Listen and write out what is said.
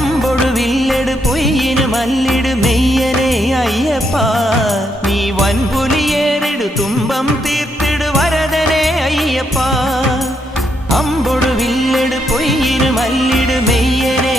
അമ്പൊടു വില്ലെടു പൊയ്യിനു മല്ലിടു മെയ്യനെ അയ്യപ്പ നീ വൻപുലിയേറിടു തുമ്പം തീർത്തിടു വരദനെ അയ്യപ്പ അമ്പൊടു വില്ലെടു പൊയ്യിനു മല്ലിടു മെയ്യനെ